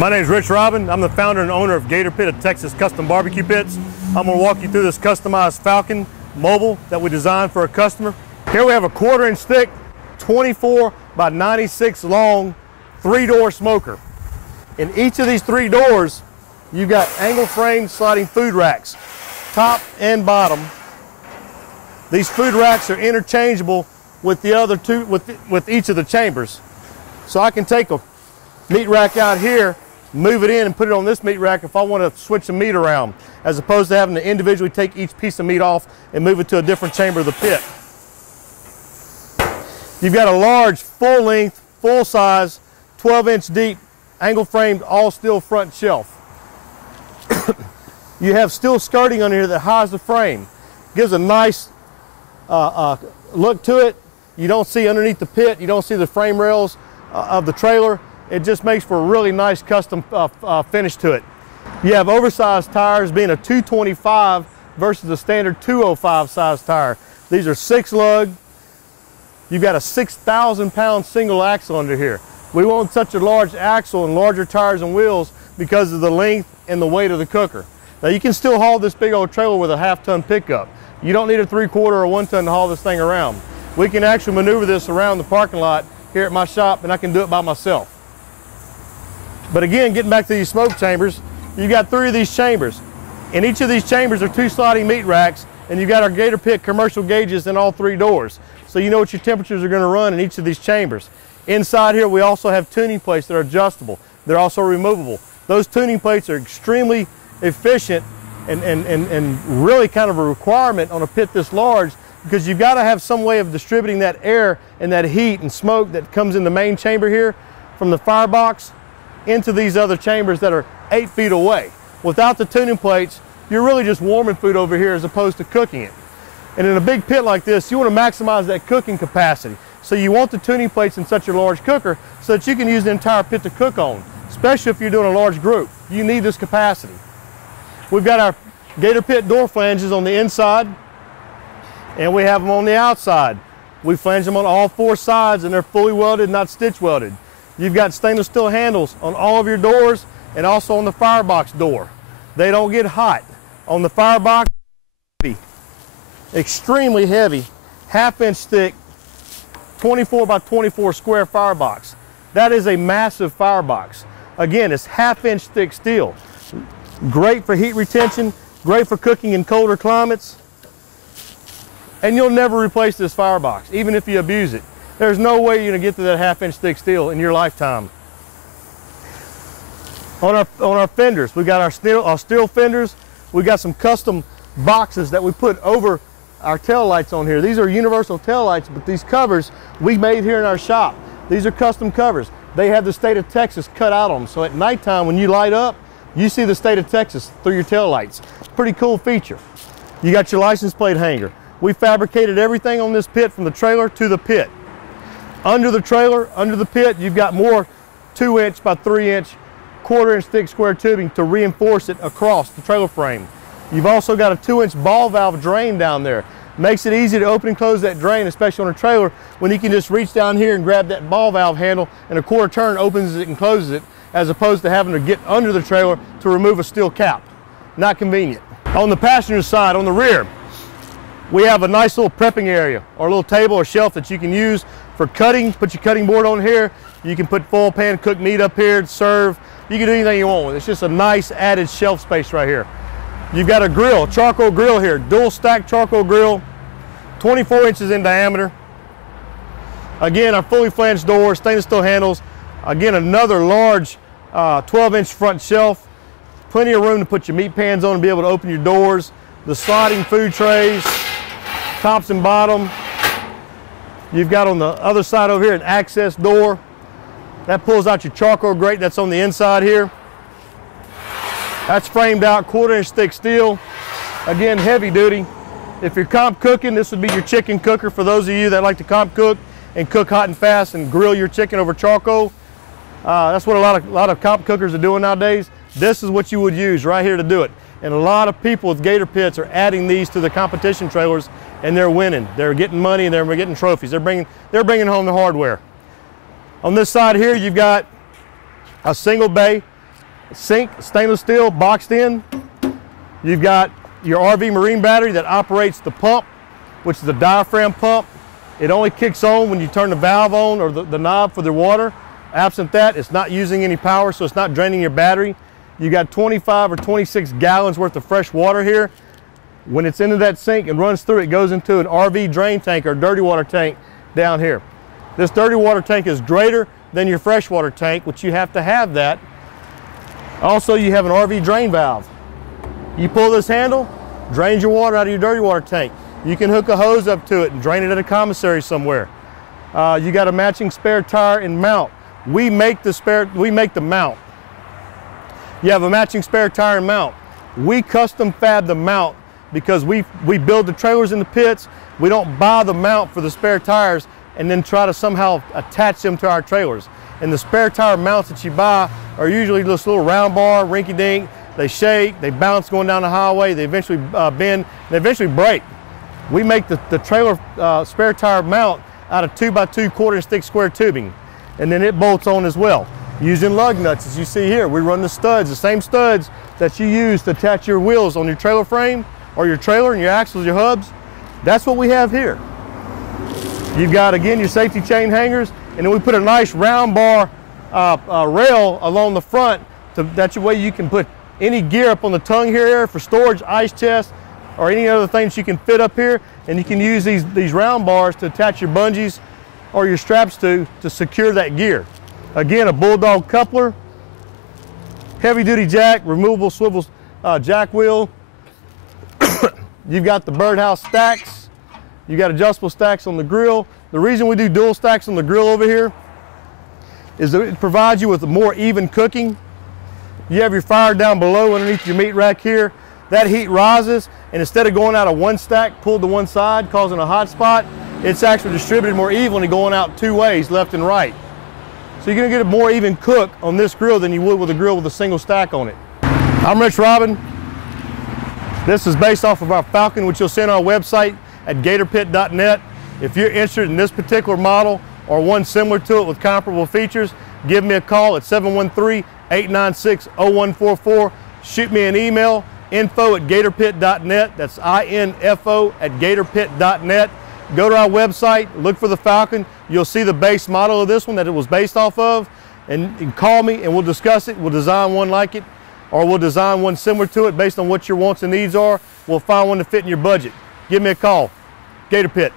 My name is Rich Robin. I'm the founder and owner of GatorPit, a Texas custom barbecue pits. I'm going to walk you through this customized Falcon mobile that we designed for a customer. Here we have a 1/4 inch thick, 24 by 96 long, 3-door smoker. In each of these 3 doors, you've got angle frame sliding food racks, top and bottom. These food racks are interchangeable with the other two, with each of the chambers. So I can take a meat rack out here, move it in and put it on this meat rack if I want to switch the meat around, as opposed to having to individually take each piece of meat off and move it to a different chamber of the pit. You've got a large, full length, full size, 12-inch deep, angle framed, all steel front shelf. You have steel skirting under here that hides the frame. Gives a nice look to it. You don't see underneath the pit, you don't see the frame rails of the trailer. It just makes for a really nice custom finish to it. You have oversized tires, being a 225 versus a standard 205 size tire. These are 6 lug. You've got a 6,000-pound single axle under here. We want such a large axle and larger tires and wheels because of the length and the weight of the cooker. Now you can still haul this big old trailer with a 1/2 ton pickup. You don't need a 3/4 or 1 ton to haul this thing around. We can actually maneuver this around the parking lot here at my shop, and I can do it by myself. But again, getting back to these smoke chambers, you've got 3 of these chambers. In each of these chambers are 2 sliding meat racks, and you've got our GatorPit commercial gauges in all 3 doors. So you know what your temperatures are going to run in each of these chambers. Inside here, we also have tuning plates that are adjustable. They're also removable. Those tuning plates are extremely efficient and really kind of a requirement on a pit this large, because you've got to have some way of distributing that air and that heat and smoke that comes in the main chamber here from the firebox into these other chambers that are 8 feet away. Without the tuning plates, you're really just warming food over here as opposed to cooking it. And in a big pit like this, you want to maximize that cooking capacity. So you want the tuning plates in such a large cooker so that you can use the entire pit to cook on, especially if you're doing a large group. You need this capacity. We've got our GatorPit door flanges on the inside, and we have them on the outside. We flange them on all 4 sides, and they're fully welded, not stitch welded. You've got stainless steel handles on all of your doors and also on the firebox door. They don't get hot. On the firebox, heavy, extremely heavy, 1/2 inch thick, 24 by 24 square firebox. That is a massive firebox. Again, it's 1/2 inch thick steel. Great for heat retention, great for cooking in colder climates. And you'll never replace this firebox, even if you abuse it. There's no way you're gonna get to that 1/2 inch thick steel in your lifetime. On our fenders, we got our steel fenders. We got some custom boxes that we put over our tail lights on here. These are universal tail lights, but these covers we made here in our shop. These are custom covers. They have the state of Texas cut out on them. So at nighttime when you light up, you see the state of Texas through your tail lights. Pretty cool feature. You got your license plate hanger. We fabricated everything on this pit from the trailer to the pit. Under the trailer, under the pit, you've got more 2-inch by 3-inch, 1/4 inch thick square tubing to reinforce it across the trailer frame. You've also got a 2-inch ball valve drain down there. Makes it easy to open and close that drain, especially on a trailer, when you can just reach down here and grab that ball valve handle, and a 1/4 turn opens it and closes it, as opposed to having to get under the trailer to remove a steel cap. Not convenient. On the passenger side, on the rear, we have a nice little prepping area, or a little table or shelf that you can use for cutting. Put your cutting board on here. You can put foil pan, cooked meat up here, serve. You can do anything you want with it. It's just a nice added shelf space right here. You've got a grill, charcoal grill here, dual stack charcoal grill, 24 inches in diameter. Again, our fully flanged doors, stainless steel handles. Again, another large 12-inch front shelf. Plenty of room to put your meat pans on and be able to open your doors. The sliding food trays, tops and bottom. You've got on the other side over here an access door. That pulls out your charcoal grate that's on the inside here. That's framed out 1/4 inch thick steel. Again, heavy duty. If you're comp cooking, this would be your chicken cooker for those of you that like to comp cook and cook hot and fast and grill your chicken over charcoal. That's what a lot of comp cookers are doing nowadays. This is what you would use right here to do it. And a lot of people with Gator pits are adding these to the competition trailers, and they're winning. They're getting money and they're getting trophies. They're bringing home the hardware. On this side here, you've got a single bay sink, stainless steel, boxed in. You've got your RV marine battery that operates the pump, which is a diaphragm pump. It only kicks on when you turn the valve on or the knob for the water. Absent that, it's not using any power, so it's not draining your battery. You got 25 or 26 gallons worth of fresh water here. When it's into that sink and runs through, it goes into an RV drain tank or dirty water tank down here. This dirty water tank is greater than your freshwater tank, which you have to have that. Also, you have an RV drain valve. You pull this handle, drains your water out of your dirty water tank. You can hook a hose up to it and drain it at a commissary somewhere. You got a matching spare tire and mount. We make the mount. You have a matching spare tire and mount. We custom fab the mount because we build the trailers in the pits. We don't buy the mount for the spare tires and then try to somehow attach them to our trailers. And the spare tire mounts that you buy are usually this little round bar, rinky dink. They shake, they bounce going down the highway, they eventually bend, they eventually break. We make the trailer spare tire mount out of 2x2 1/4-inch thick square tubing, and then it bolts on as well. Using lug nuts, as you see here, we run the studs, the same studs that you use to attach your wheels on your trailer frame or your trailer and your axles, your hubs. That's what we have here. You've got, again, your safety chain hangers, and then we put a nice round bar rail along the front. That way you can put any gear up on the tongue here for storage, ice chest, or any other things you can fit up here. And you can use these round bars to attach your bungees or your straps to secure that gear. Again, a bulldog coupler, heavy duty jack, removable swivel jack wheel. You've got the birdhouse stacks. You got adjustable stacks on the grill. The reason we do dual stacks on the grill over here is that it provides you with a more even cooking. You have your fire down below underneath your meat rack here. That heat rises, and instead of going out of one stack pulled to one side, causing a hot spot, it's actually distributed more evenly, going out two ways, left and right. So you're gonna get a more even cook on this grill than you would with a grill with a single stack on it. I'm Rich Robin. This is based off of our Falcon, which you'll see on our website at GatorPit.net. If you're interested in this particular model or one similar to it with comparable features, give me a call at 713-896-0144. Shoot me an email, info@GatorPit.net. That's info@GatorPit.net. Go to our website, look for the Falcon. You'll see the base model of this one that it was based off of, and you can call me and we'll discuss it. We'll design one like it, or we'll design one similar to it based on what your wants and needs are. We'll find one to fit in your budget. Give me a call. GatorPit.